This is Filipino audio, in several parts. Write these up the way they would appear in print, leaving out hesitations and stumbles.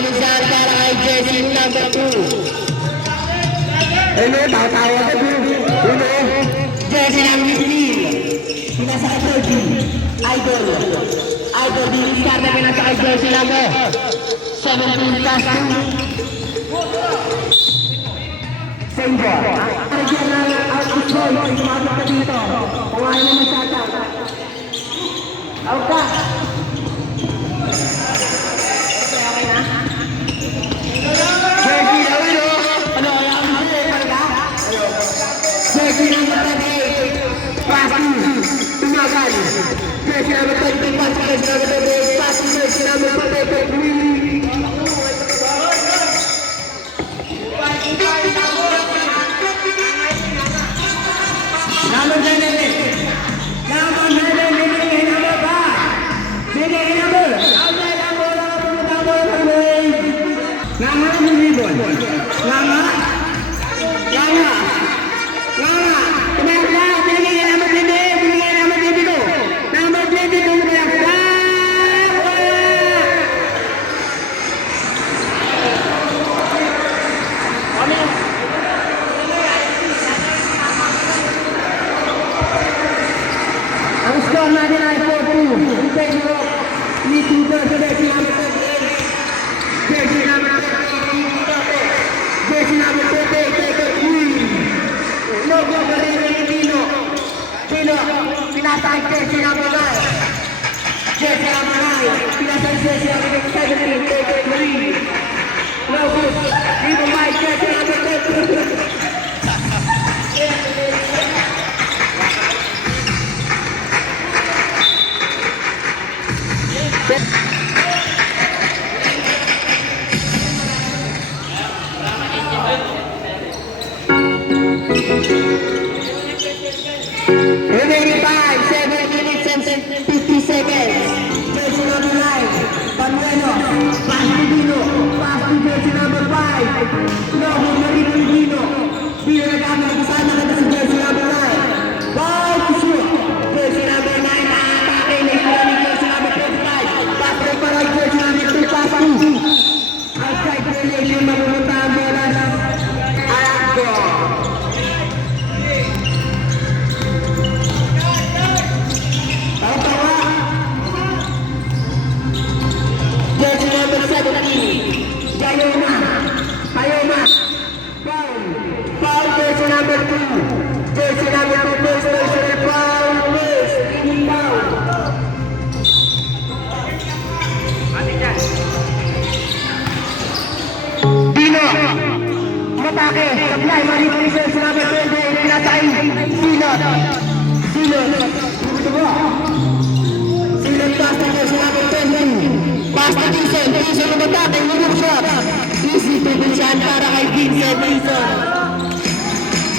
Bilisan para kay jersey number 2. Ano, tawa-tawa ka po. Jersey number 3. Pinasa kay Georgie. Idol. Idol, bilisan na pinasa kay jersey number 17 plus 2. Sanger. Nagyan na out of choice. Sumabot ka dito. Kung ayaw mo mag-shoutout. Out ka. Okay na? Jersey na ulo. Ano, ayaw mo talaga? Jersey number 28. Pasti. Tumagal. Jersey number 20. Pasti. Jersey number 28. Pasti. Jersey number 28.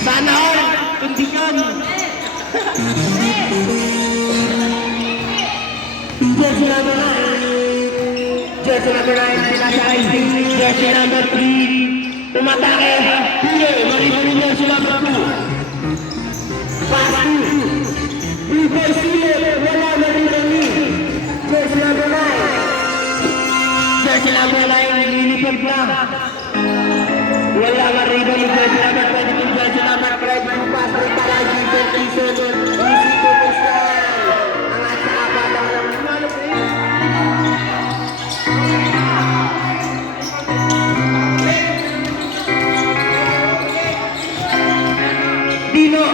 Sana all, kondisyon. Jersey number 9. Jersey number 9, pinasakay. Jersey number 3. Umatake. Pile, maribuli jersey number 2. Pass 2. Reverse Pile, wala maribuli. Jersey number 9. Jersey number 9, lilipad na. Wala maribuli jersey number 22. Jersey number 5. Pass rin para Gilbert Quezon. Easy to Pascal. Angat sa apat ang Dino.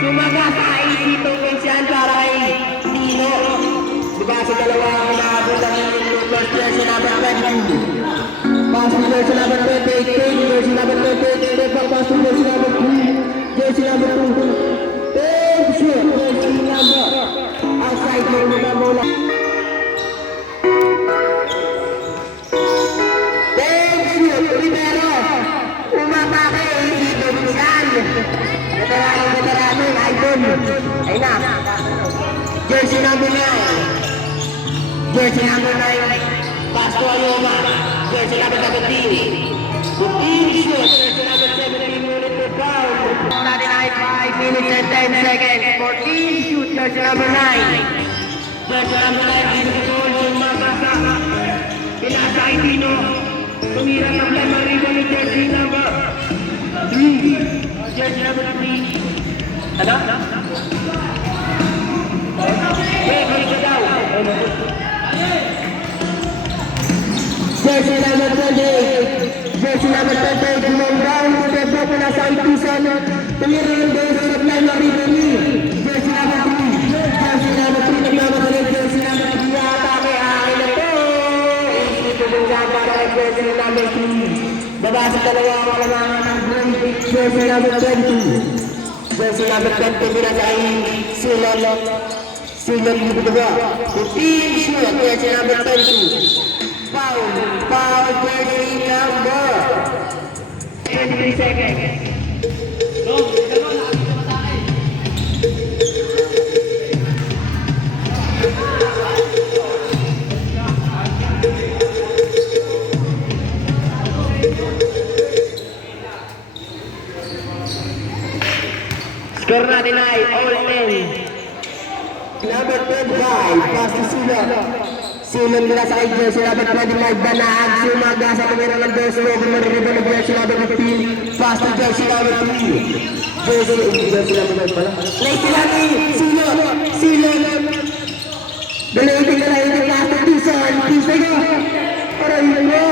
Sumaga sa isito Quezon para kay Dino. Diba sa dalawa ang naabot ang first jersey number 22. Pass to jersey number 28. Jersey number 28. Pass to jersey number 3. Jersey number 2. Jersey number. Outside na bola. Rivero. Umatake. Isito Quezon. Veterano, idol. Ayun na. Jersey number 9. Jersey number 9. Pass to Ayoma. Jersey number 17. 15 shoot. Jersey number 17. Unit to foul. 5 minutes and 10 seconds. 14 shoot. Jersey number 9. Jersey number 9. Jersey number 9. Pinasa kay Dino. tumira ng lamang ribbon ni jersey number 3. Jersey number 3. Ano? Pwede ka daw. Jersey number 28. Jersey number 28. Dumong down. Step up na sa itusan. Tumira ng jersey ng lamang ribbon ni jersey number 3. Jersey number 3. Nagmamagalit jersey number 3. Atake. Akin na to. Isipin para kay jersey number 3. Babasa dalawa ang kalamangan ng jersey number 20. Jersey number 20 mula sa Silon. Silon dito ba? 15 shoot. Jersey number 20. Foul. Foul jersey number 23 seconds. Score natin ay all 10. Number 25, pass to Silon. Silon nila sa kay jersey number 25, Banahag. Sumaga sa tumira ng jersey number 25 ng jersey number 15. Pass to jersey number 3. Jersey number 5 pala. Late sila ni Silon. Silon. Dalating na lang yung pass to Tison. Tison ko. Aray mo.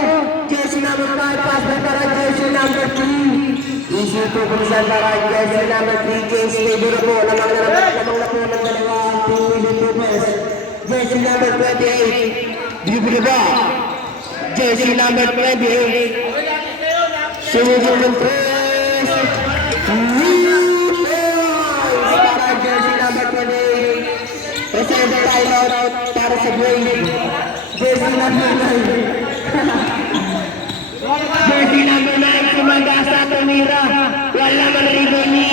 Jersey number 5, pass na para jersey number 3. Isito kung saan para jersey number 3, James Labor po. Lamang na po ng dalawang 2 million rupees. Jersey number 28. Bibili ba? Jersey number 28. Sumubong ng press. Para jersey number 28. Reserve timeout para sa Brave. Jersey number 9. Jersey number 9, Sumagasa, tumira. Wala man rin ni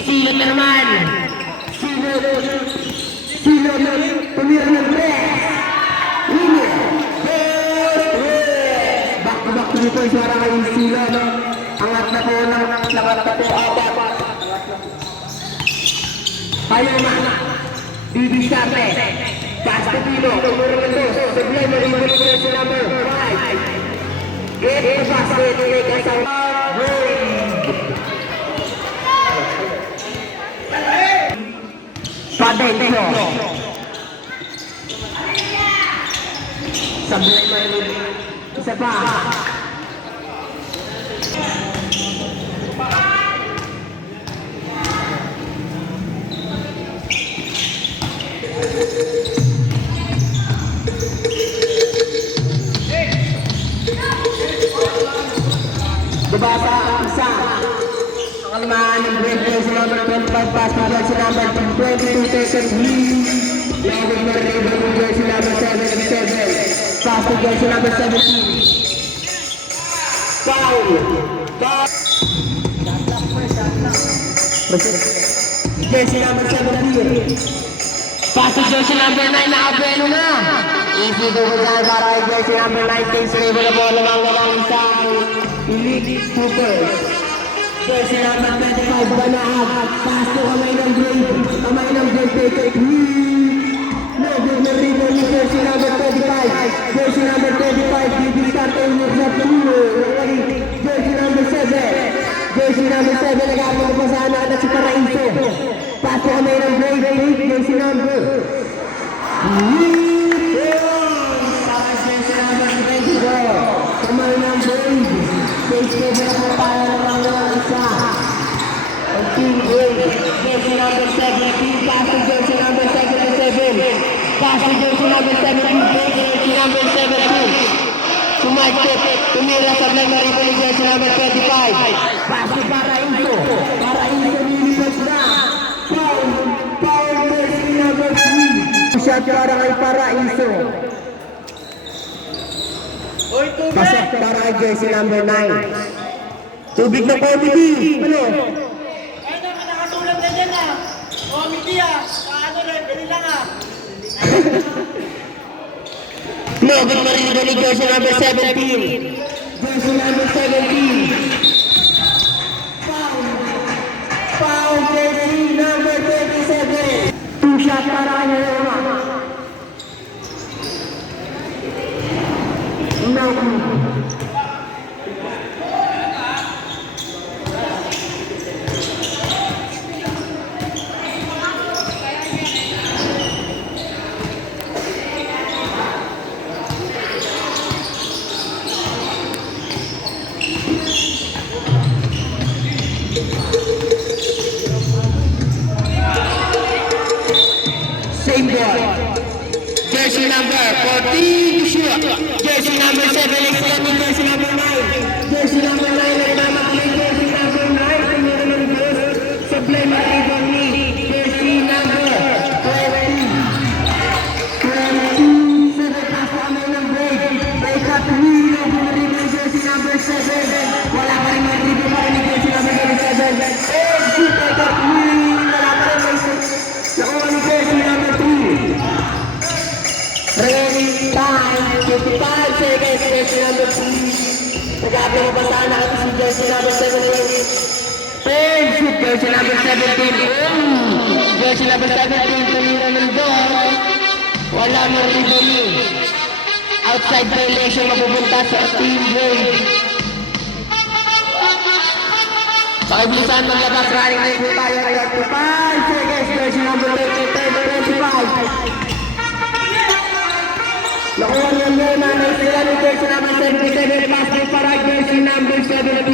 Silon naman. Silon, tumira ng press. Winner. Back to back dito, isara kayo Silon. Angat na po, langat na po, apat. Kayo na. Bibi Sarte. Pass to Pilo. Tumira ng dos. Sablay, maribon ni Jersey number 5. Get the basket to make us out. Padentino. Sablay mo isa pa. Babasa ang isa. Ang kalimaan ng break jersey number 25, pass to jersey number 22 seconds lead. Lagos na rin ng jersey number 77. Pass to jersey number 17. Foul. Jersey number 17. Pass to jersey number 9. Nakapeno na. Easy to go down para kay jersey number 19. Save na po lamang isang Elite Hoopers. Jersey number 25, Banahag. Pass to kamay ng Brave. Kamay ng Brave, take it. Lagos na rin ng jersey number 25. Jersey number 25, Bibi Sarte yung sa tulo. Jersey number 7. Jersey number 7, nag-aapang pa sana na si Paraiso. Pass to kamay ng Brave, jersey number. Para jersey number 24. Kamay ng Brave. Jersey number 4 tayo ng mga isa. Ang team Brave. Jersey number 17. Pass to jersey number 77. Pass to jersey number 17. Jersey number 17. Sumasip. Tumira sa blang maribol ni jersey number 25. Pass to Paraiso. Paraiso nilipad na. Foul jersey number 3. Shot para kay Paraiso. Pasok para kay jersey number 9. Tubig na comedy. Ano? Ay naman, nakasulat na dyan ah. Comedy ah. Paano rin, dali lang ah. No, good marino ni jersey number 17. Jersey number 17. Foul jersey number 27. Two shot para kay Roma. No. Team Sure. Jersey number 7, excellent with jersey number 9. Jersey number 9, nagmamakli jersey number 9. Tumira ng Diyos. Supply Maribon ni jersey number 20. 20. Sabi pa sa amay ng break. Break up Hilo. Bumaribon jersey number 7. Wala pa rin Maribon pa rin ni jersey number 7. Exit break up Hilo. Wala pa rin nakuha ni jersey number 3. Running time, 55 seconds, jersey number 3. Nag-aabla mo ba saan nakati si jersey number 17? Pen, shoot, jersey number 17. Jersey number 17, tumira ng ball. Wala mo rebound. Outside violation, mapupunta sa team game. Pakibilisan, maglabas, running time po tayo. 35 seconds, jersey number 25. Nakuha niya muna ng sila ni jersey number 77, pass para jersey number 17.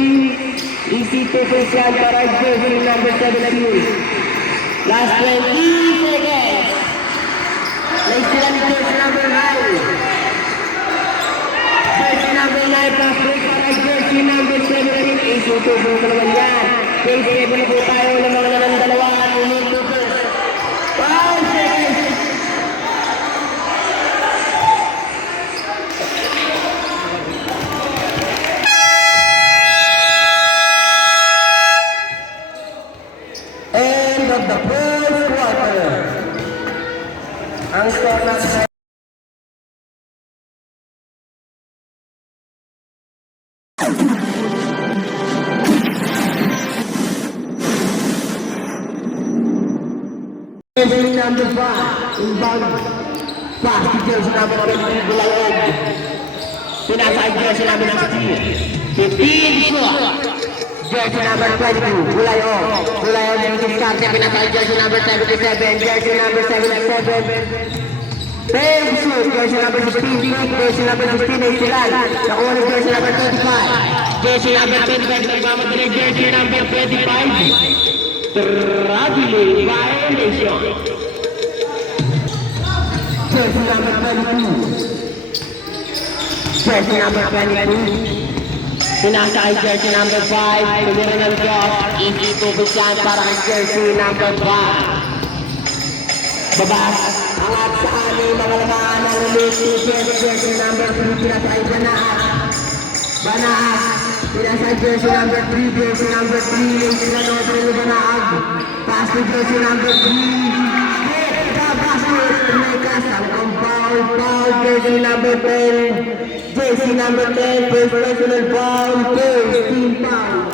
Easy to Christian para jersey number 17. Last 20 seconds. Next sila ni jersey number 9. Jersey number 9, pass para jersey number 17. Easy to Christian naman yan. Phase 7 na po tayo ng mga ng dalawa. Ulit to 5 seconds. End of the first quarter. Ang score na sa jersey number 5, inbound pass to jersey number 20, Bulayog. Pinasay jersey number 15, shot. Jersey number 22, Bulayog. Bulayog yung diskarte, pinasay jersey number 77, jersey number 77. Big shoot, jersey number 16, jersey number 16 ay sila. Nakuha ng jersey number 25. Jersey number 25, nagmamadali jersey number 25. Traveling violation. Jersey number 22. Jersey number 22. Sinasakay jersey number 5. Tumira ng Diyos. Easy to Christian para kay jersey number 5. Babas. Angat sa aming mga lamaan ng release jersey number 3. Pinasakay Banaag. Pinasakay jersey number 3. Jersey number 3. Yung sila ng Banaag. Pass to jersey number 3. Foul, jersey number 10. Jersey number 10, first personal foul, first team foul.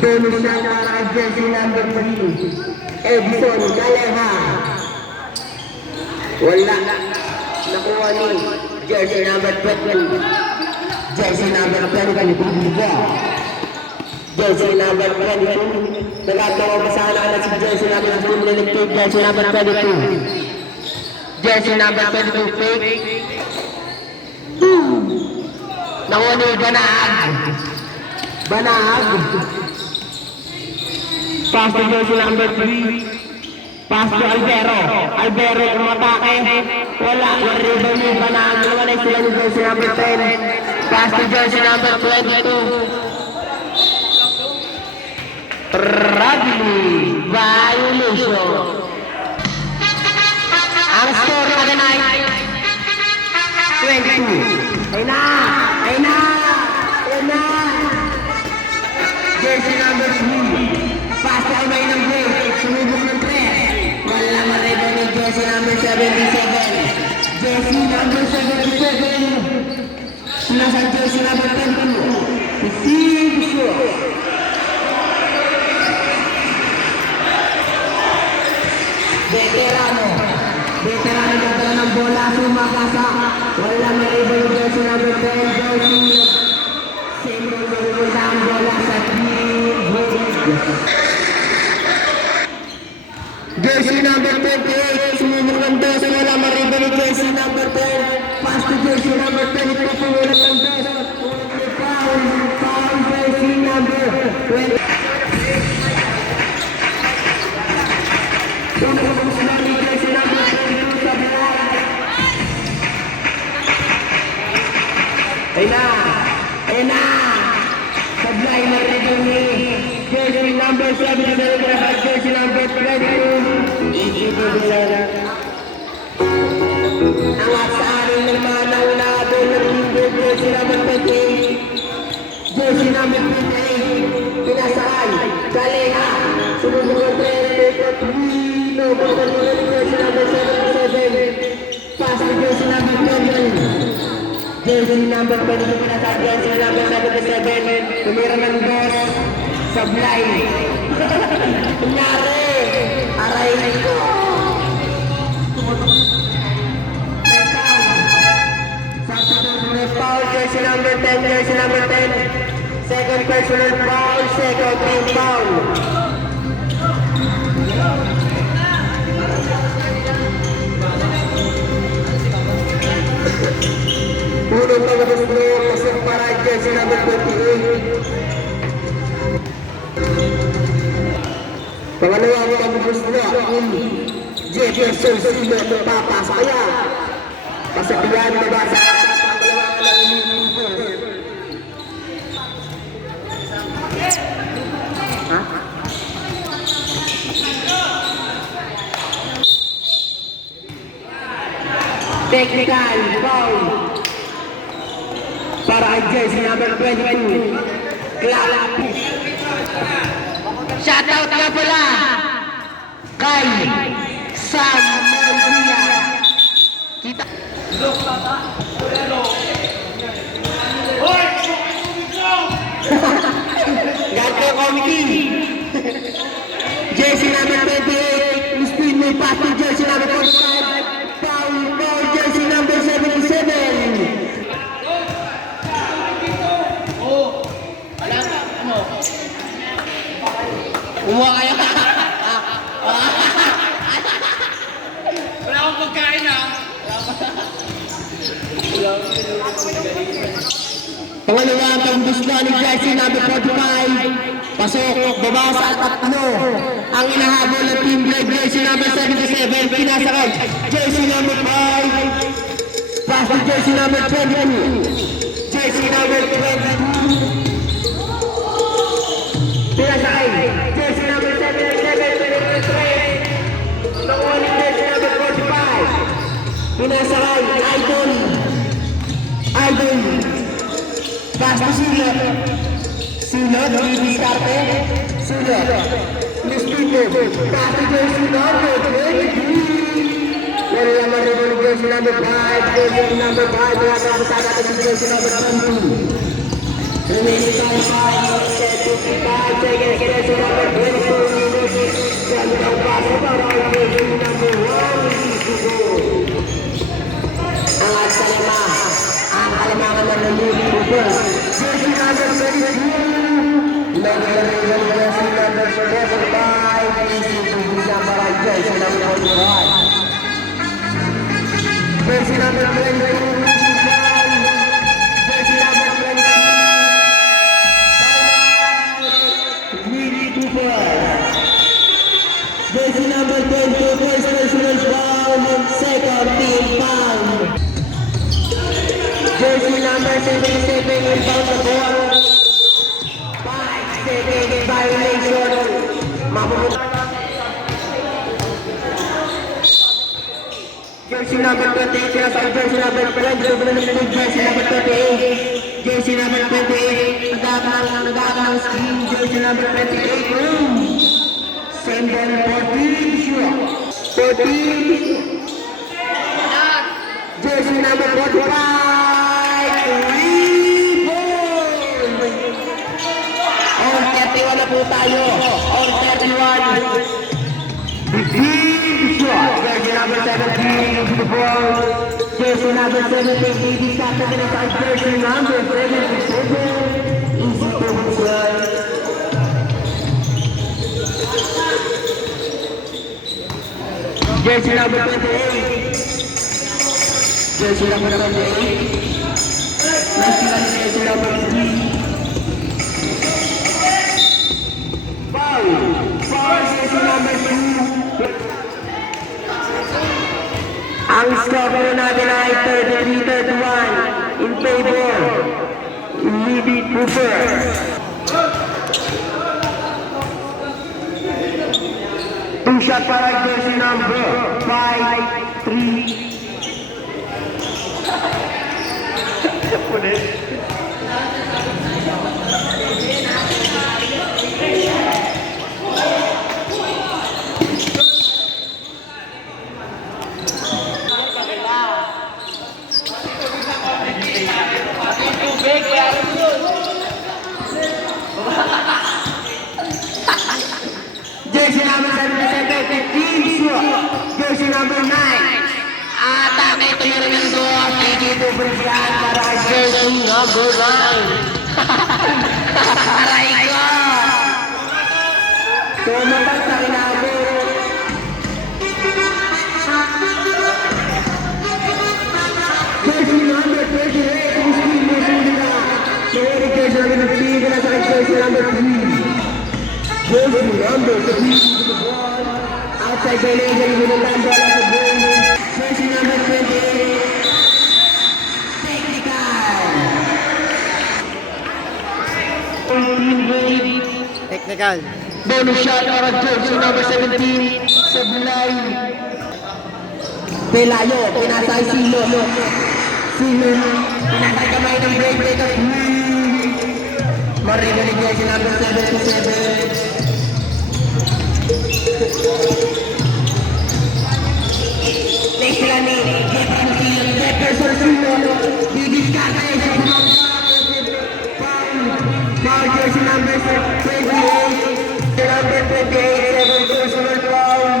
Doon siya para jersey number 3. Edson Galeha. Wala. Nakuha ni jersey number 12. Jersey number 12, Bubuga. Jersey number 22. Nagatawa ba sana na si jersey number 22, jersey number 22. Jersey number 22, fake. Nakuha ni Banaag. Pass to jersey number 3. Pass to Albero. Albero umatake. Wala. Rebound ni Banaag. Naman ay sila ni jersey number 10. Pass to jersey number 22. Traveling violation. Ang score natin ay 22. Ay na! Jersey number 3. Pass to Almay ng break. Sumubok ng 3. Wala ma-rebound ni jersey number 77. Jersey number 77. Nasa jersey number 22. Team Sure. Veterano nagdala ng bola, sumakasa. Wala ma-rebound ni jersey number 10. Jersey same role na ang bola sa team. Jersey number 28, sumubok ng 12. Wala ma-rebound ni jersey number 10. Pass to jersey number 23. Sumubok ng 12. Foul jersey number 20. Sumubok ng jersey number 22 sa bola. Ayun na! Sablay na rin ni jersey number 77 at jersey number 22. Iisipin nila na. Ang asarin ng mga naunado ng jersey number 28. Jersey number 28. Pinasakay. Kalinga. Sunod ng Trino. Pagkakulan ng jersey number 77. Pass to jersey number 20. Jersey number 22 na sa jersey number 77. Tumira ng boss. Sablay. Kunyari. Aray ko. Foul, jersey number 10, jersey number 10. Second personal foul, second team foul. Unang pagkabas mo, pasok para jersey number 28. Pangalawang pagkabas mo, Jefferson Sino, papasaya. Pasabihan na ba sa technical foul para ang jersey number 22. Clarapis. Shoutout nga pala kay Sam Mondia. Kita. Gato committee. Jersey number 28. Spin may pass to jersey number 45. Foul, jersey number 77. Kumuha kayo. Wala akong pagkain ha. Pangalawa ang panggusto ni jersey number 45. Pasok, baba sa tatlo. Ang inahabol ng team red jersey number 77. Pinasakay. Jersey number 5. Pass to jersey number 22. Jersey number 22. Pinasakay. Jersey number 77. Nakuha ni jersey number 45. Pinasakay. Idol. Pass to Silot. Silot, didiskarte. Silot. Mispito. Pass to jersey number 23. Pero naman rin ang jersey number 5. Jersey number 5. Wala ka kasama ka ng jersey number 22. Remaining time 5 seconds. Jersey number 22. Ganda ang paso para ang jersey number 1. Ang asalama. Ang kalamangan ng nalulungkot. Jersey number 22. Number 11, jersey number 45. Isip para jersey number 45. Jersey number 22. Jersey number 22. Really Cooper. Jersey number 22. First personal foul. Second team foul. Jersey number 77 inbound the ball. 5-second violation. Mapupunta. Jersey number 28, jersey number 20, jersey number 28. Jersey number 28, nagkakang screen, jersey number 28. Send them 14. Jersey number 45. On 31 na po tayo. On 31. Big shot. Jersey number 17 into the ball. Jersey number 17. Easy shot na pinasakit. Jersey number 77. Easy to shot. Jersey number 28. Jersey number 28. Next one is jersey number 3. Foul, jersey number 2. Ang score po natin ay 33-31 in favor Cooper. Two shot para jersey number 5-3. Tubig, kaya alam yun. Jersey number 77, Team Sure. Jersey number 9. Atake ito yung rin ang doon. Dito Brisyan para kay jersey number 9. Aray ko! Tumatak sa kinabo. Jersey number 28, Christine Musulina. Sorry, jersey number 3, kaya sa jersey number 3. Jersey number 3 to the ball. Outside the leg, and with a land ball at the goal. Jersey number 28. Technical. Bonus shot para jersey number 17. Sablay. Pelayo, pinasay Silo. Silo. Pinasay kamay ng break. Marinig jersey number 77. Next sila ni Jefferson Silo. Didiskata yung jersey number 5. Foul jersey number 28. Number 28, 7 personal foul.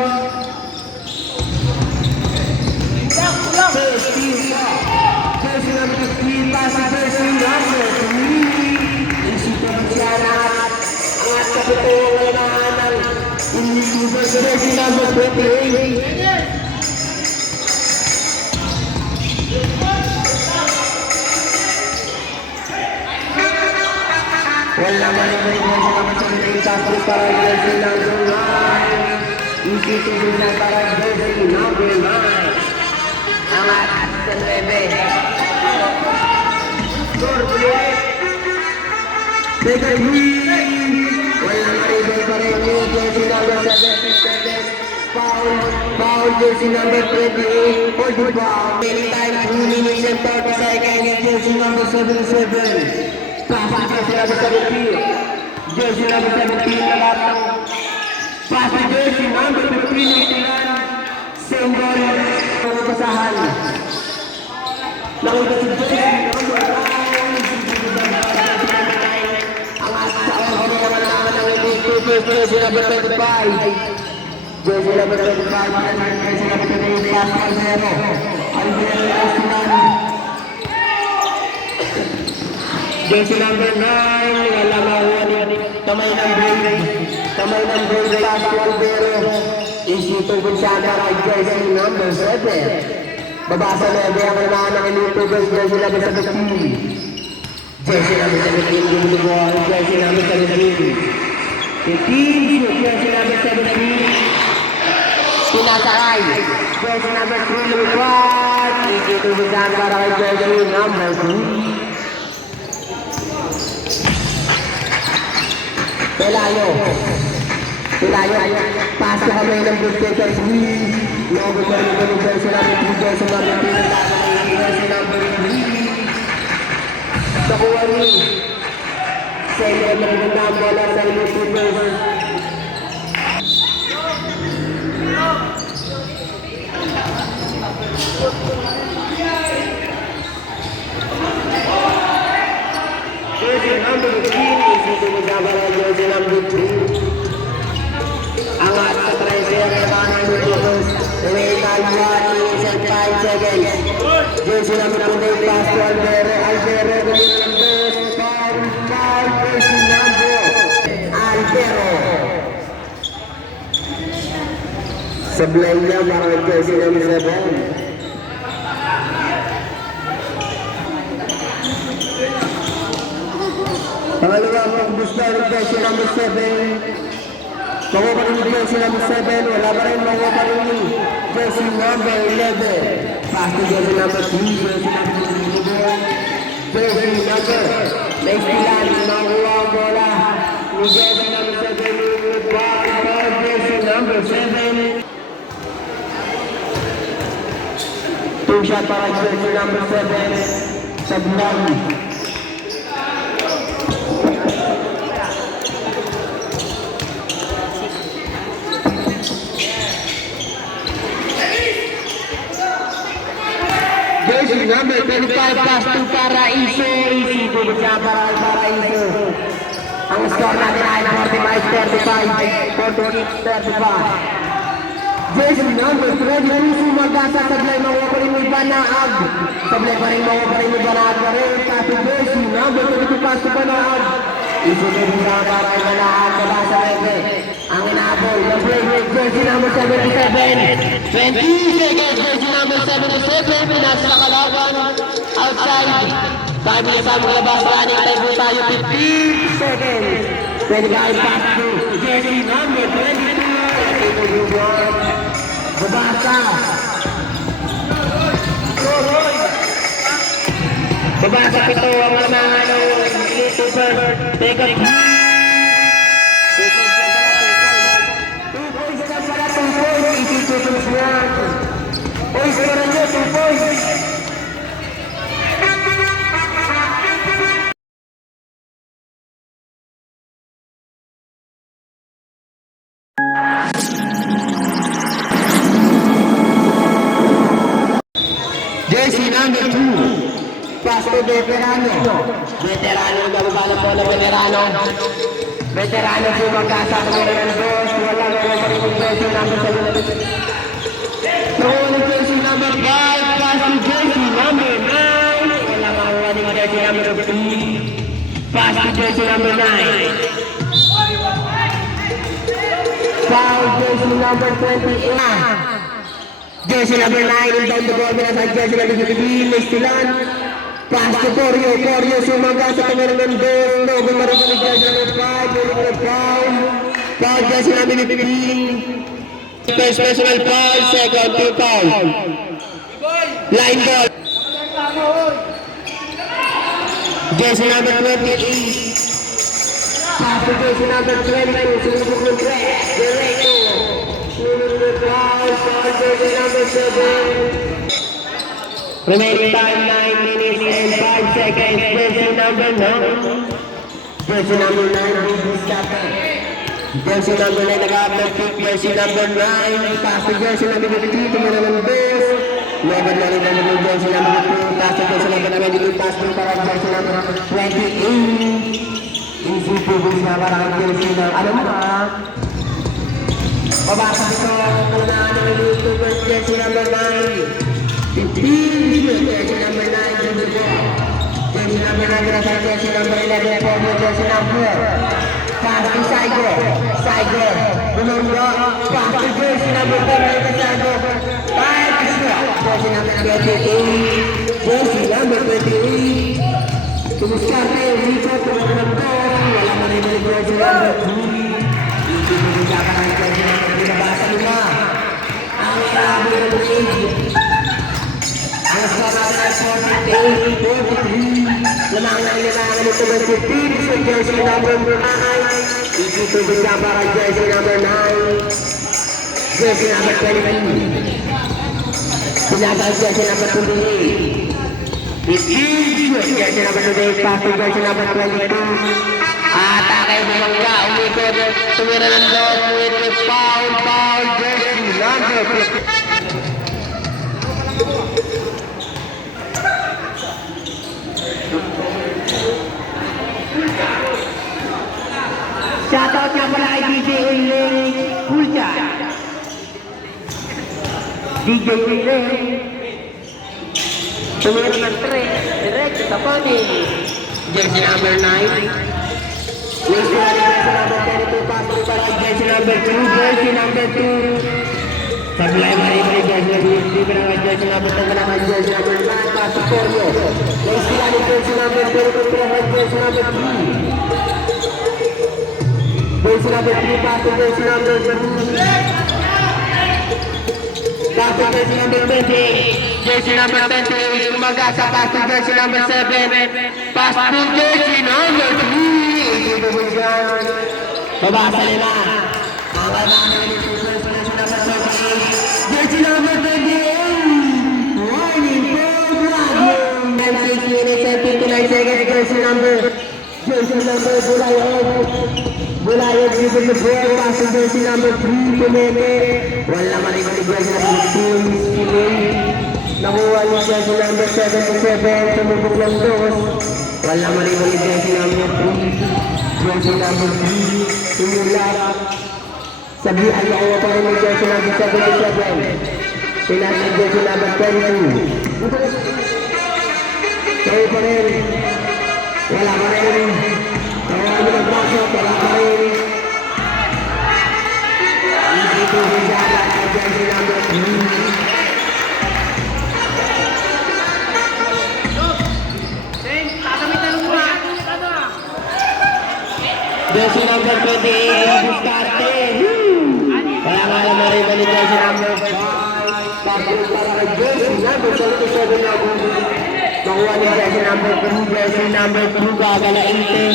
Jersey number 3, pass jersey number 3. Isipin siya lahat. Angat sa tutulungan ng jersey number 28. Wala malimay jersey number 28. Tapos para jersey number 9. Isipin na para jersey number 9. Angat sa 9. Take a breathe. Walang maribay pa rin yung jersey number 77. Foul jersey number 28 for the foul. Anytime 2 minutes and 30 seconds. Jersey number 77. Pass jersey number 17. Jersey number 17 na lahat ng pass jersey number 15 na ilan. Same ball. Ang pasahan. Nakita si jersey number 9. Jersey number 25. Jersey number 25. Jersey number 28. Pass Alvero. Alvero Asunan. Jersey number 9. Wala mahuha ni kamay ng break. Kamay ng break. Pass Alvero. Isito Gonzaga right jersey number 7. Babasa na ang kailangan ng Elito jersey number 17. Jersey number 17. Give the ball. Jersey number 17. 15, jersey number 17. Pinasakay. Jersey number 3, lumipat. Isito Gonzaga para kay jersey number 3. Pelayo. Pass na kami ng Bruce Logo pa rin ng jersey number 3. Jersey number 3. Jersey number 3. Nakuha rin. Sa'yo na rin ang bola sa Illuminators. Jersey number 3. Isito mo sa bala jersey number 3. Angat sa treasure ng mga Illuminators. Real 1 and 5 seconds. Jersey number 2. Pass to Alvero. Alvero. Sablay niya para jersey number 7. Pangalawa ang gusto ng jersey number 7. Makuha pa rin yung jersey number 7. Wala pa rin makuha pa rin yung jersey number 11. Pass to jersey number 3. Jersey number 11. Jersey number 9. Blue shot para jersey number 7, Sablon. Jersey number 25, pass to Paraiso. Easy to the shot para Paraiso. Ang score natin ay 45-35, 46-35. Jersey number 22, Sumagasa, sablay mga pa rin may Banaag. Sablay pa rin mga pa rin may Banaag pa rin. Kasi jersey number 22, pass to Banaag. Isunod na para ay Banaag, Kabasa Leve. Ang inabol, the play with jersey number 77. 20 seconds, jersey number 77. Pinasa sa kalaban, outside. 5 minutes ang labas, running time po tayo, 15 seconds. 25 pass to jersey number 22. Babasa. Babasa ito ang mga YouTuber. Take it. 2 points na pala, 2 points. Itutulos yan. Points ko rin nyo, 2 points. Jersey number 2, pass to Veterano. Veterano, gababa po ng Veterano. Veterano po magkasa ng Veterano Dos. Wala na rin yung jersey number 7. Throw the jersey number 5, pass to jersey number 9. Wala makuha ng jersey number 3. Pass to jersey number 9. Foul jersey number 28. Jersey number 9, inbound the ball mula sa jersey number 15, Estilan. Pass to Corio, Corio sumaga sa kamera ng Dos. No, bumaro sa jersey number 5, bumaro foul. Foul jersey number 15. First personal foul, second team foul. Line ball. Jersey number 28. Pass to jersey number 22, sumunod ng press, Guerrero. Jersey number 7. Remaining time 9 minutes and 5 seconds. Jersey number 9. Jersey number 9, Biggs Captain. Jersey number 9, nag-upload kick. Jersey number 9, pass to jersey number 15. Tumira ng Dos. Never na rin naman yung jersey number 15. Pass to jersey number 19. Pass to para jersey number 28. Easy to Biggs na para jersey na. Alam mo ba? Babasa ito muna ng YouTuber jersey number 9. 15 jersey number 9, jersey number 9 nasa jersey number 11 former jersey number. Pass to Saigo, Saigo Bumangga, pass to jersey number 10 nasa Saigo. Pass to jersey number 28, jersey number 28. Tumuskarte, Rico, tumatanong, wala man rin ng jersey number 2. Binabasa nila ang sabi ng league. Ang score natin ay 48-43. Lamang na ilangan ito ng 15 sa jersey number 9. Isitubig na para jersey number 9. Jersey number 22. Pinagal jersey number 28. 15 jersey number 28. Pass to jersey number 22. Atake Bumangga, umikot, tumira ng Dos, with foul, jersey number 50. Shoutout nga pala kay DJ Eiling Pulcha. DJ Eiling. Tumira ng 3, direct sa Pani. Jersey number 9. Jersey number 22, pass to para jersey number 2, jersey number 2. Sablay mali jersey number 2, jersey number 2, jersey number 9, pass to Corio. Jersey number 22, jersey number 3. Jersey number 3, pass to jersey number 2. Pass to jersey number 20. Jersey number 20, Magasa, pass to jersey number 7. Pass to jersey number 3. Babasa nila. Ang kailangan nila jersey number 28. Jersey number 28. Warning jersey number Bulayog given the ball, pass to jersey number 3, Pineme. Wala mali-mali jersey number 2, Pineme. Nakuha yung jersey number 77, tumubog ng dos. Wala mali-mali jersey number 3, jersey number 3, tumulak. Sabi ayaw pa rin yung jersey number 77. Pinasang jersey number 22. Sabi pa rin. Wala pa rin. Wala pa rin. Wala pa rin. Dito hijala ang jersey number 3. Jersey number 28, diskarte. Kaya nga naman rin ba ni jersey number 5. Tapos para kay jersey number 77 na nakuha ni jersey number 2, jersey number 2, gagalainte.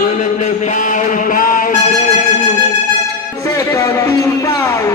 Tulog na foul, jersey. Second team foul.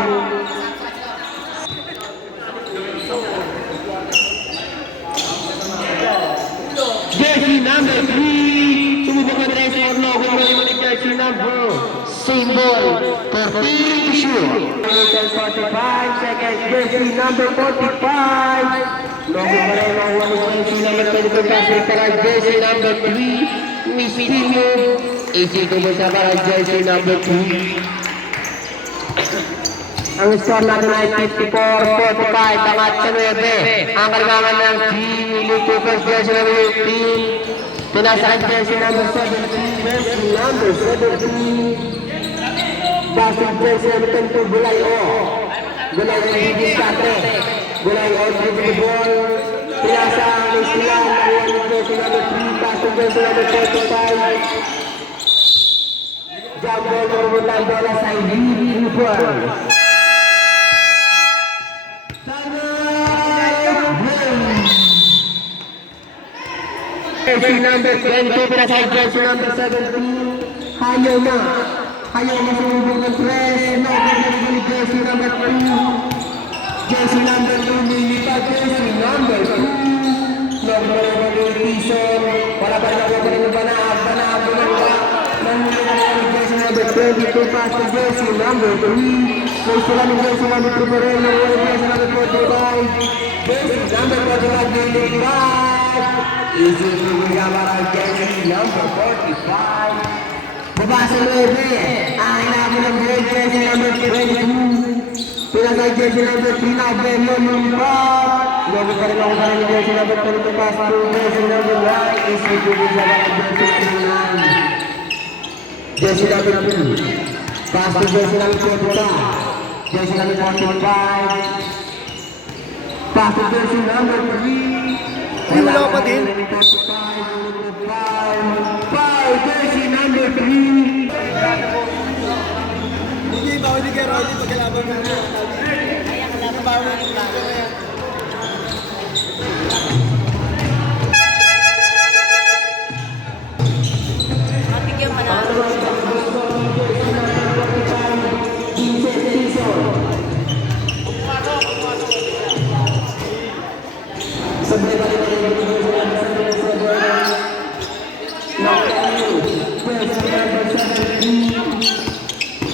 Jersey number 3, sumubok ang Reyes Orno, kung jersey number, symbol, 14 to shoot. 45 seconds, jersey number 45. Logo pa rin ang jersey number 22, kasi para jersey number 3, Mistilio. Easy ko mo sa para jersey number 3. Ang score natin ay 54-45, angat sa 9. Ang kalimangan ng team, Willie Coopers, jersey number 18. Pinasakit jersey number 17, jersey number 17. Basig jersey number 22, Bulayo. Bulayo yung diskarte. Bulayo give the ball. Pinasa ang Islam, nakuha ng jersey number 3, basig jersey number 45. Jump ball, normal bola sa Willie Coopers. Jersey number 20, pinasahid jersey number 17. Hayaw na sumubog ng press. No, pinasahid jersey number 2. Jersey number 2, nilipat jersey number 2. Number 1, Tison. Wala pa rin ako pa rin ng banahag. Nangyari ng jersey number 22, pass to jersey number 3. May sila ng jersey number 2 pa rin. Nangyari jersey number 45. Jersey number 45, nilipat. Easy to para jersey number 45. Baba sa 9. Ang inaabot ng jersey number 22. Pinasay jersey number 3 na Bello Lumbar. Logo pa rin ako pa rin ng jersey number 22. Pass to jersey number 1. Easy to para jersey number 9. Jersey number 2. Pass to jersey number 25. Jersey number 45. Pass to jersey number 3. Hindi wala ka pa din. Jersey number 3. Hindi ba hindi kay Roddy pagkalaban mo na. Kaya bawal ng lago na yan. Matigyan pa na.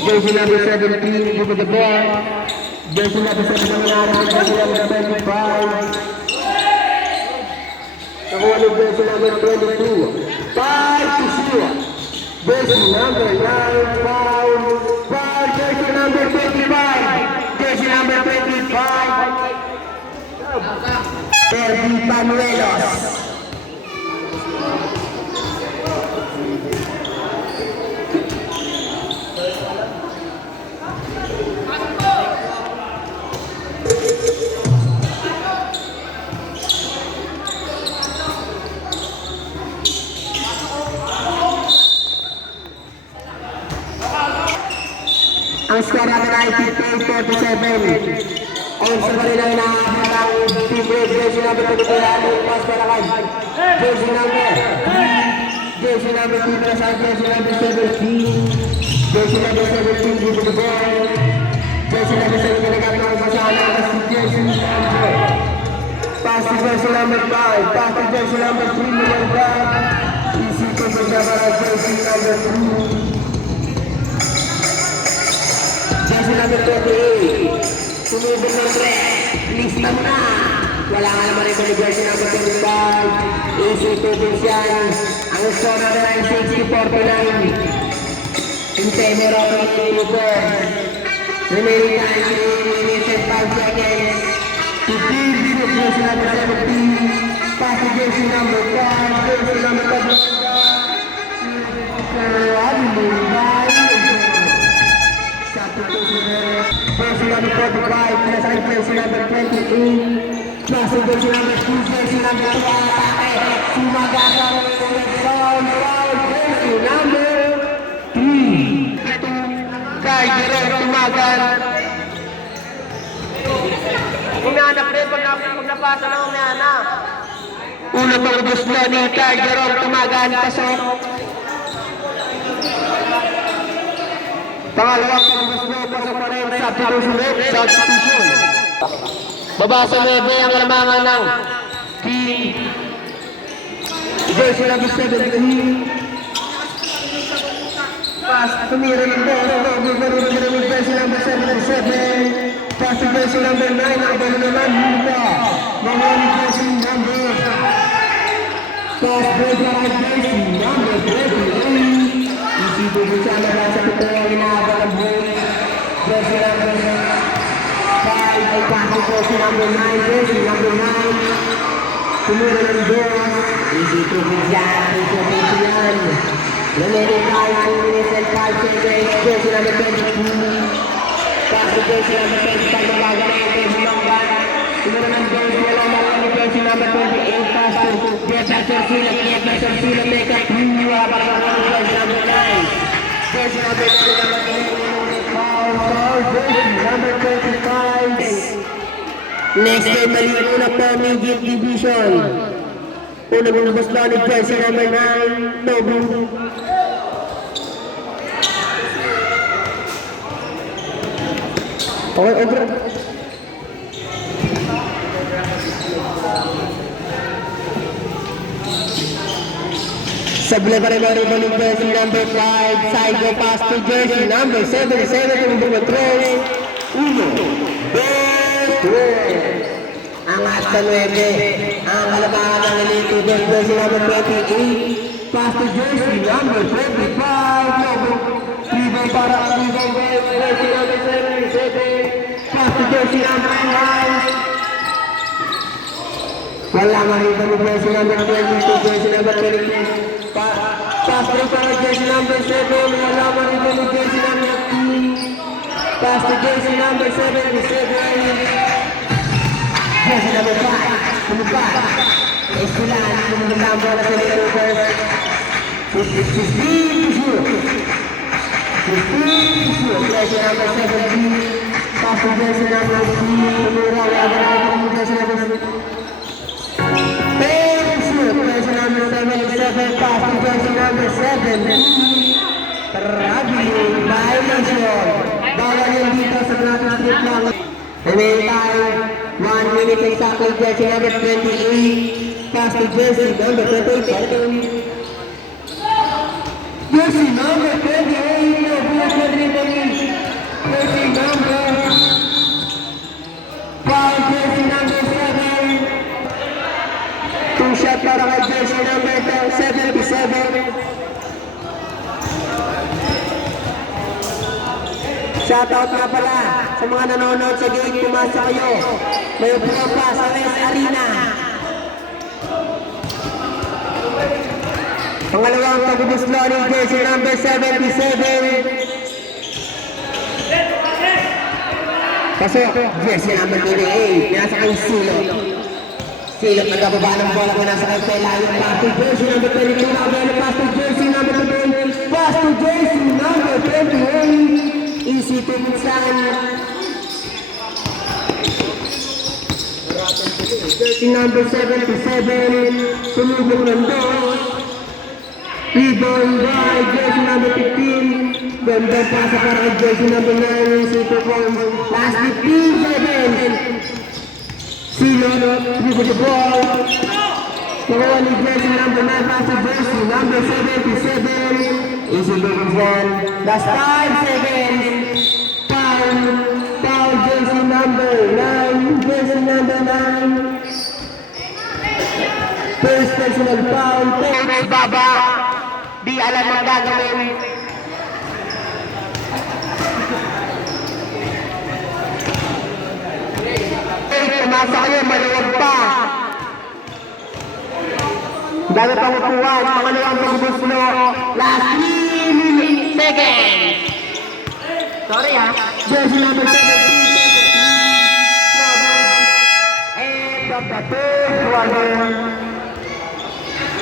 Jersey number 17, give it the ball. Jersey number 17, jersey number 25. Nakuha ng jersey number 22. 5 to shoot. Jersey number 9, foul. Foul, jersey number 25. Jersey number 25. Perdi Panuelos. Ang score natin ay 58-47. Also pa rin ang inaabot ang team red jersey number 22 pass para kay jersey number 2 para sa jersey number 17. Jersey number 17 give the ball. Jersey number 7 nagkakaroon ng pasana kasi jersey number. Pass to jersey number 5. Pass to jersey number 3 number 5. sa para jersey number 2. Jersey number 28. Sumubog ng press. Please lang na. Wala nga naman ito ni jersey number 25. Easy to Vincian. Ang score natin ay 60-49. In favor of the uniform. Remaining time 3 minutes and 5 seconds. To team with jersey number 17. Pass to jersey number 5. Jersey number 5. Jersey number 45, pinasakit jersey number 28. Plus jersey number 2, jersey number 2, atake. Sumagasa round, jersey number 3. Kay Jerome Tumagan. Umihanap rin pag napasa na umihanap. Una pang gusto ni Kay Jerome Tumagan, pasok. Pangalawang pang-gusto, pasok pa rin, substitution. Baba sa 9 ang kalamangan ng King. Jersey number 17. Pass, tumira ng ball, jersey number 77. Pass to jersey number 9, ang ball naman, Luka. Mawali jersey number. Pass, break lang jersey number 28. Easy to be sana lang sa pito ang inaabang ng buhay. Jersey number 5 ay pasok jersey number 9. Jersey number 9. Tumira ng ball. Easy to be dyan. Easy to be dyan. Remaining time 2 minutes and 5 seconds. Jersey number 22. Pass to jersey number 25. Mabaga na yung jersey number. Tumira ng ball. Wala na lang yung jersey number 28. Pass to Jefferson Sila. Jefferson Sila. Make up. Wala para sa jersey number 9. Jersey number 2. Number 25. Next game, maliuna po midget division. Unang lumabas lang ni jersey number 9, Tobu. Okay, over. Sablay pa rin ang rebound ng jersey number 5. Side go pass to jersey number 77. Number 3. Uno. Best ang asa 9. Ang kalabangan ng elite jersey number 28. Pass to jersey number 25. Rebound para ang jersey number 77. Pass to jersey number 9. Wala nga rito ng jersey number 22, jersey number 23. Pass through para jersey number 7. Wala nga rito ng jersey number 2. Pass to jersey number 77. Jersey number 5. Tumugba. Eskulan. Tumugba ang bola sa Lakers. 15-0. Jersey number 17. Pass to jersey number 3. Tumura. Wala nga rito ng jersey number 7. Jersey number 77, pass to jersey number 7. Traveling violation. Bawal yung dito sa natin strip lang. Remaining time, 1 minute exactly, jersey number 28. Pass to jersey number 28. Jersey number 28. Jersey number 5, jersey number 7. Shot para kay jersey number 77. Shoutout nga pala sa mga nanonood sa gate, pumasa kayo. May upuan pa sa West Arena. Pangalawang pagubuslo ni jersey number 77. Pasok, jersey number 28. Nasa kang silog. Silog nagkababa ng bola kung nasa kay Pelayo. Pass to jersey number 22. Pass to jersey number 28. Pass to jersey number 28. Easy to minsan. Jersey number 77. Sumubok ng dos. Rebound by jersey number 15. Ganda pa sa para jersey number 9. Easy to form. Last 15 seconds. Silog, with the ball. Nakuha ni jersey number 9, pass to jersey number 77. Easy goes one. That's 5 seconds. Foul jersey number 9, jersey number 9. First personal foul, coach Baba. Di alam ang gagawin. Tumasa kayo, maluwag pa. Dami pang upuan, pangalawang pagbuslo. Last 3 seconds. Sorry ha. Jersey number 17. End of the third quarter.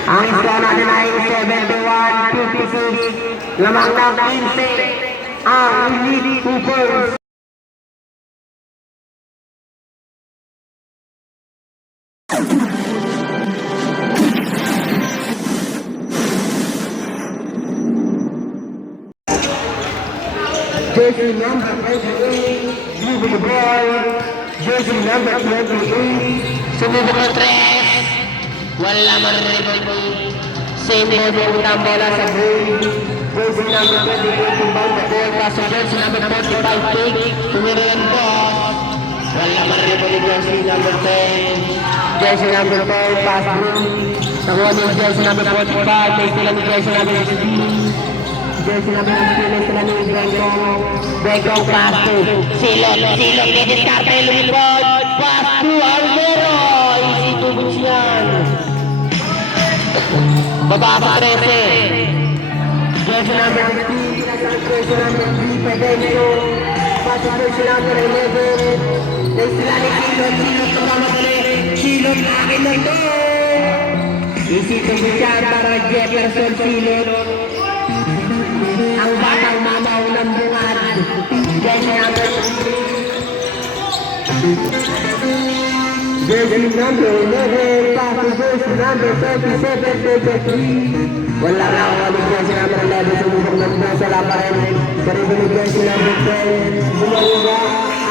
Ang score natin ay 71-56. Lamang ng 15. Ang Elite Hoopers. Jersey number 28, moving the ball. Jersey number 28, sumubok ng 3. Wala maririnig. Same ball yung bola sa goal. Jersey number 28, inbound the ball. Kaso jersey number 45, take. Tumirin po. Wala maririnig jersey number 10. Jersey number 10, pass through. Nakuha ng jersey number 45, take sila ng jersey number 16. Jersey number 16 sila ni Bregong pass to Silot, didiskarte, lumipod, pass to Alvero, easy to beach yan. Baba sa 13. Jersey number 15, pinasang jersey number 3, Pedencio, pass to jersey number 11, next sila ni Silot, tumamakali, Silot na akin na to. Easy to beach yan para Jefferson Silot. Ang batang mamaw ng bungad. Jersey number 3. Jersey number 11. Pass to jersey number 37, 33. Wala na ako ng jersey number 11. Sumubok ng bosa lang pa rin. Sarili ni jersey number 10. Bumaluga.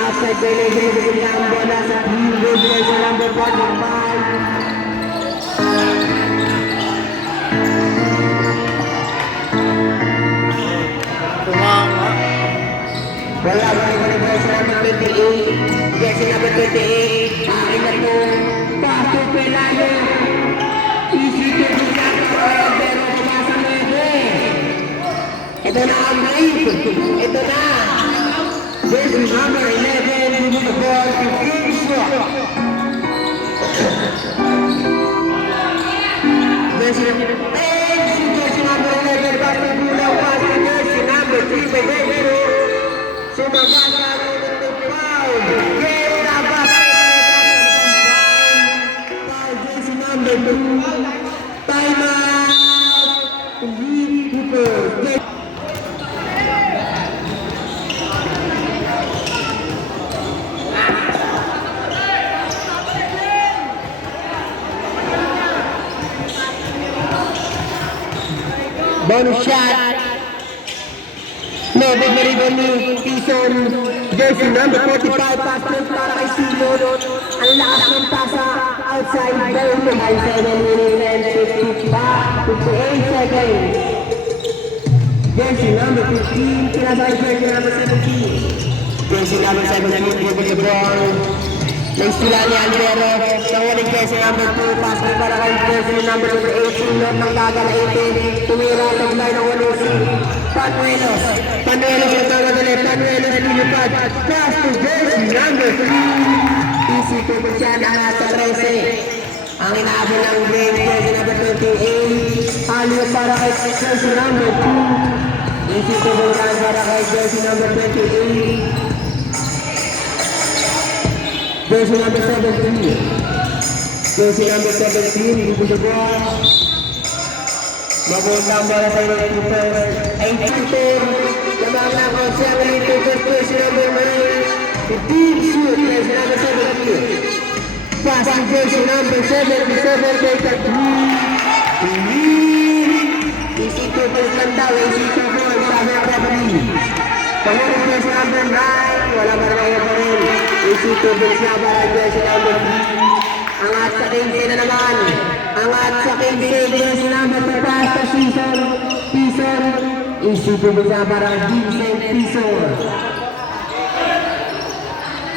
Outside by level. Bigyan ang bola sa jersey number 45. Wala ba yung jersey number 28? Jersey number 28. Akin na po. Paso Pelano. Easy to be shot. Pero kumasa mo ito na ang race. Ito na. Jersey number 11. Move the ball to Kingshaw. Jersey number 10. Jersey number 11. Paso Gulang. Paso jersey number 3. Pedro. Sumagasa ng foul. Game na ba? Foul jersey number 2. Time out. Elite Hoopers. Bonus shot. Lobog na rin ni Tison. Jersey number 45, pass play para kay Silot. Ang lakas ng pasa outside goal. 9 minutes and 58 seconds. Jersey number 15, pinasay jersey number 17. Jersey number 17, dribble the ball. Next sila ni Alvero. Nawalig jersey number 2, pass play para kay jersey number 18. Not ng daga na 18. Tumira sa line ng 1-0. Panuelos na tawadali, Panuelos nilipad, pass to jersey number 3. Easy to po siya na nasa 13. Ang inaabot ng game, jersey number 28. Alio para kay jersey number 2. Easy to po siya para kay jersey number 28. Jersey number 17. Jersey number 17, Ibu Jabon. Mabuta ang bola sa Elite Hoopers. Ay shooter. Lamang na ako siya ng Elite Hoopers. Jersey number 9. Deep shoot. Jersey number 17. Pass to jersey number 77. Take a 3. Easy Hoopers lang daw. Easy Hoopers. Sabi ang referee. Pangunin jersey number 9. Wala ba naman pa rin. Easy Hoopers na para jersey number 3. Angat sa 15 na naman. Angat sa 15. Yes, number 5 sa season. Isipin mo siya para Vincent Season.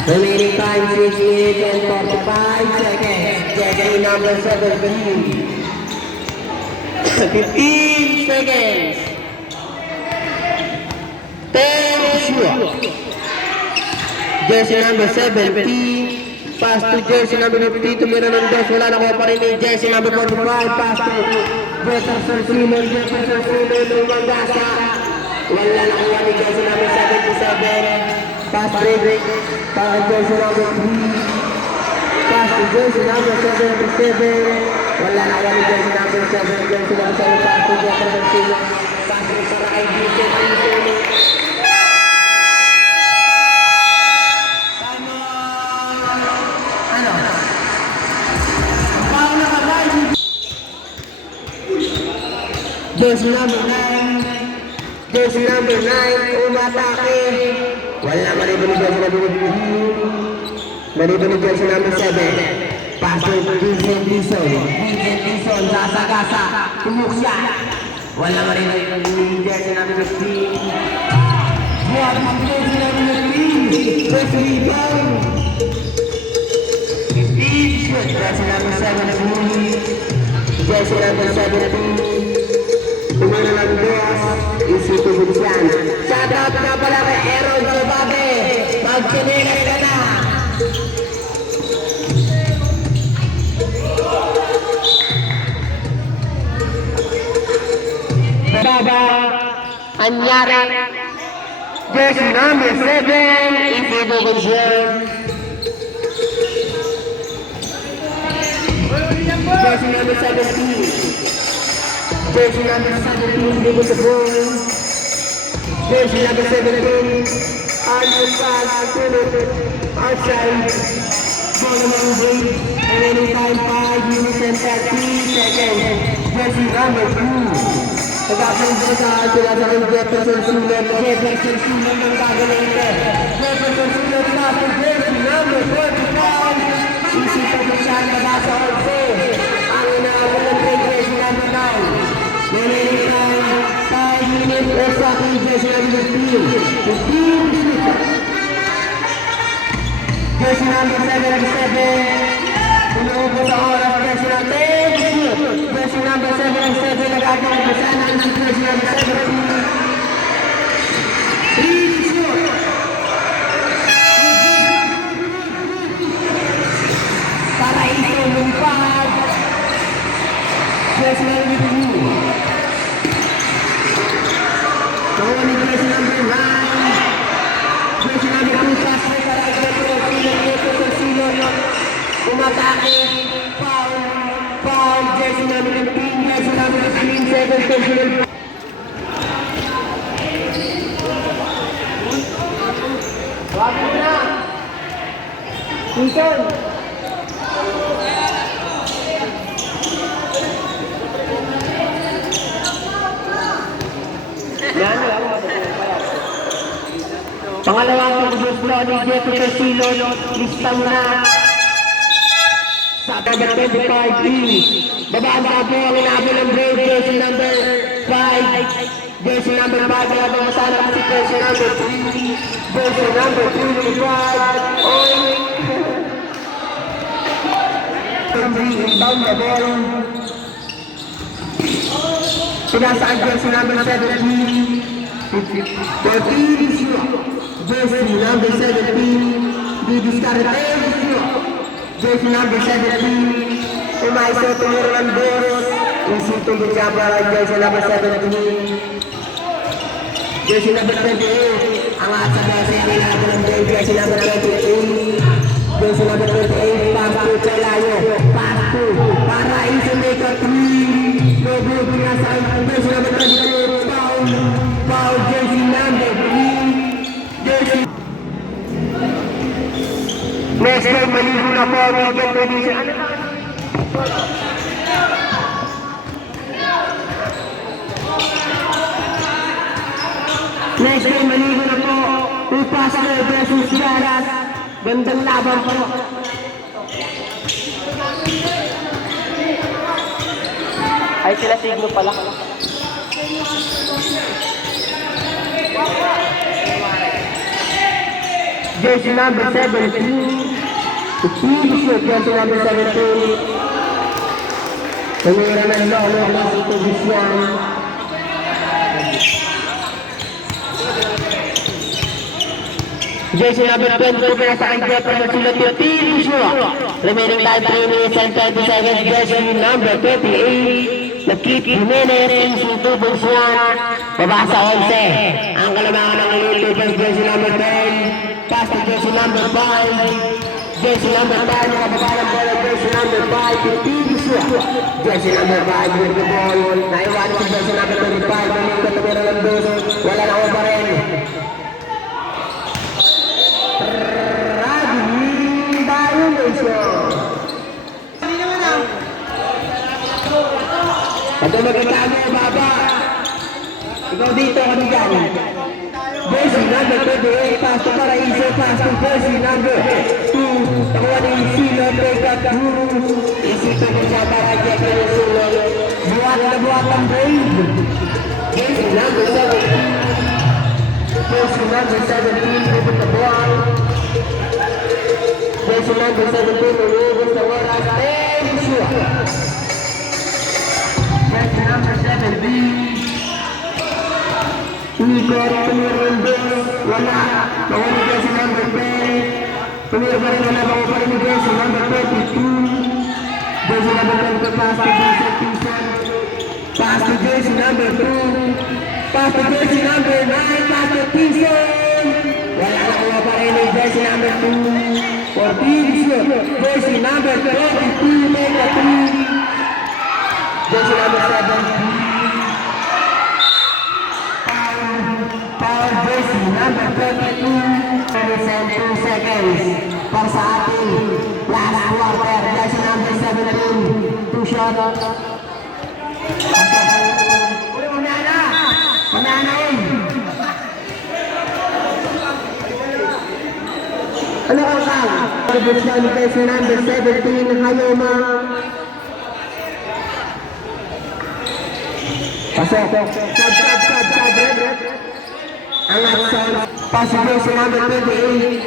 Remaining time 6 minutes and 45 seconds. Jersey number 17. 15 seconds. 10 shoot. Jersey number 17. Pass to jersey number 50. Tumira ng dos. Wala na ko pa rin yung jersey number 45. Pass to Jefferson Seaman. Lumagasa. Wala na ko yung jersey number 77. Pass break. Pass jersey number 3. Pass to jersey number 77. Wala na ko yung jersey number 7. Jersey number 7. Pass to Jefferson Seaman. Pass break para kay Vincent Season. Jersey number 9. Jersey number 9. Umatake. Wala maliban ni jersey number 3. Maliban ni jersey number 7. Pass to Vincent Season. Vincent Season. Sasagasa. Tumuksa. Wala maliban ni jersey number 15. Buhat ang jersey number 3. Wesley Brown. 15. Jersey number 17. Jersey number 17. Tumana ng dos, Isito Bunsian. Shoutout na pala kay Aaron Salvabe. Magkinigas ka na. Baba, Anyari. Jersey number 7, Isito Bunsian. Jersey number 17. Jersey number 17, Libo sa ball. Jersey number 17, Arnold pass, Philip, outside. Ball naman break. Remaining time 5 minutes and 30 seconds. Jersey number 2. Pagkakaroon ko sa sila sa Jefferson Sulat. Jefferson Sulat ng gagawin ito. Jefferson Sulat na sa jersey number 45. Isipin ko siya na nasa also. Ang inaawal ng jersey number 9. Remaining time 5 minutes or second jersey number 15. Jersey number 77. Inuubos ang oras jersey number 10. Jersey number 77 nag-atong kasanan ng jersey number 17. 3 shoot. Para ito lumipad. Jersey number 2. Kawan ni jersey number 9. Jersey number 2 pass mo para Jefferson Seaman. Umatake. Foul. Jersey number 15. Jersey number 15. Second personal. Wag mo na. Season. Pangalawang pagbubulo ni Jefferson Seaman, lista mo na. Sa number 25 babaan sa po ang inabot ng Brave, jersey number 5. Jersey number 5, habang masarap si jersey number 3. Jersey number 3, number 5. Oink! Down the ball. Pinasaan jersey number 17. 14. Jersey number 17, didiscard jersey number 17, umaiso tumuro ng dos, isitong siya para jersey number 17, jersey number 28, ang asa jersey nila ng jersey number 28, jersey number 28, pass to Chalayo, pass to, para iso make a 3, no good, pinasaan jersey number 28, foul, jersey number 3, next time, maligo na po ang mga condition. Next time, maligo na po. Upasa na versus Garas. Gandang laban po. Ay, sila signo pala. Jersey number 17. The team is jersey number 17. Tumira ng lolo ng Division. Jersey number 20 para sa kanya para sila Team Joshua. Remaining time 3 minutes and 20 seconds. Jersey number 28. Nakip Jimenez in Suntubong Swan. Babasa 11. Ang kalamangan ng Olympic jersey number 10. Pass to jersey number 5. Jersey number 5, nakababalang bola, jersey number 5, to Team Joshua. Jersey number 5, with the ball. Naiwan si jersey number 25, namin katumira ng dos. Wala na pa rin. Raging violation. Ito magkita mo, baba. Ikaw dito, kami dyan. Jersey number 28, pass to Paraiso, pass to jersey number 2. Nakuha ni Silo, take up through. Isipin ko siya para Jack ni Silo. Buhat na buhat ang brave. Jersey number 17. Jersey number 17, with the ball. Jersey number 17, removes the oras. Team Joshua. Jersey number 17. Ikot, tumira ng dos, wala. Nakuha ni jersey number 10. Tumira pa rin, wala. Nakuha pa rin ni jersey number 22. Jersey number 22, pass to Vincent Pinson. Pass to jersey number 2. Pass to jersey number 9. Pass to Pinson. Wala, nakuha pa rin ni jersey number 2. For Pinson, jersey number 22, make a 3. Jersey number 7. Power jersey number 22, 2 seconds para sa ating last quarter. Jersey number 17, 2 shot. Umana. Ano ang kang? Jersey number 17, Hayoma. Pasok. Sub. Ang action, pasok sa number 28.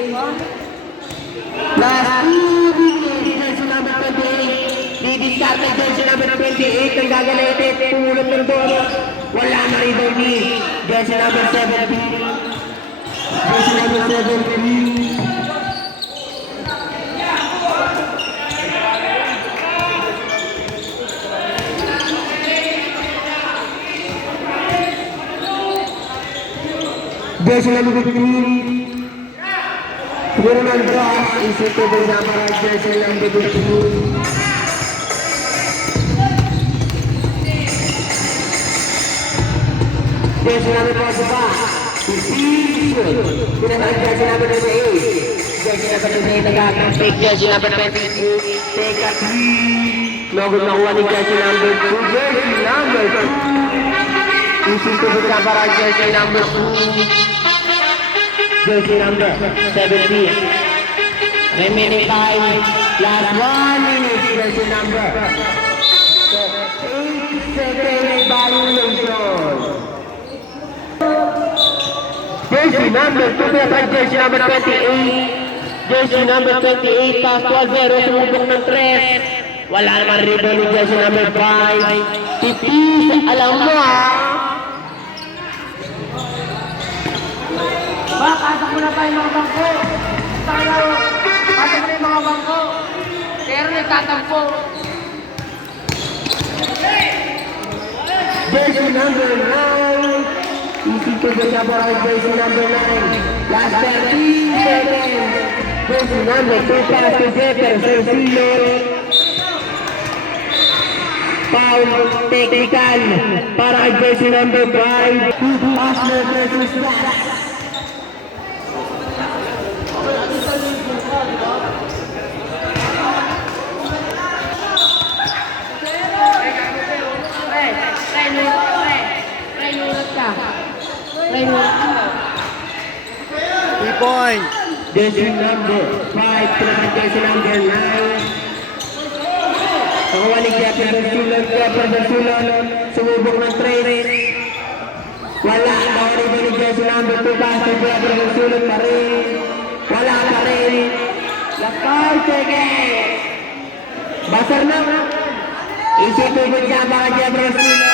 Last 2 minutes, jersey number 28. Didiscard na jersey number 28. Ang gagalitin, pumulot ng doon. Wala na rin doon ni jersey number 17. Jersey number 17. Jersey number 15. Siguro ng draw, isip ko din na para jersey number 15. Jersey number 45. Pinasang jersey number 28. Jersey number 28 nagkakampik. Jersey number 28. Take a 3. Logod nakuha ni jersey number 2. Jersey number 2. Isip ko din na para jersey number 2. Jersey number 17. Remaining time, last 1 minute, jersey number 8 seconds violation. Jersey number 2, jersey number 28. Jersey number 28, pass to Alvero, sumubok ng 3. Wala naman rebound ni jersey number 5. Tipis, alam mo Pasok mo na tayo mga bangko. Tayo. Pasok mo na yung mga bangko. Pero nagtatampo. Jersey number 9. Easy to the double jersey number 9. Last 13 seconds. Jersey number 2 pass to Jefferson Silo. Foul technical para jersey number 5. Pasner versus Bass. Point. Jersey number 5 to jersey number 9. Nakuha ni Jeffrey Bersulon. Sumubok ng train. Wala. Nakuha rin ni Jesse number 2 pass kay Jeffrey Bersulon pa rin. Wala pa rin. Last 5 seconds. Basar na. Isipin ko siya mga Jeffrey Bersulon.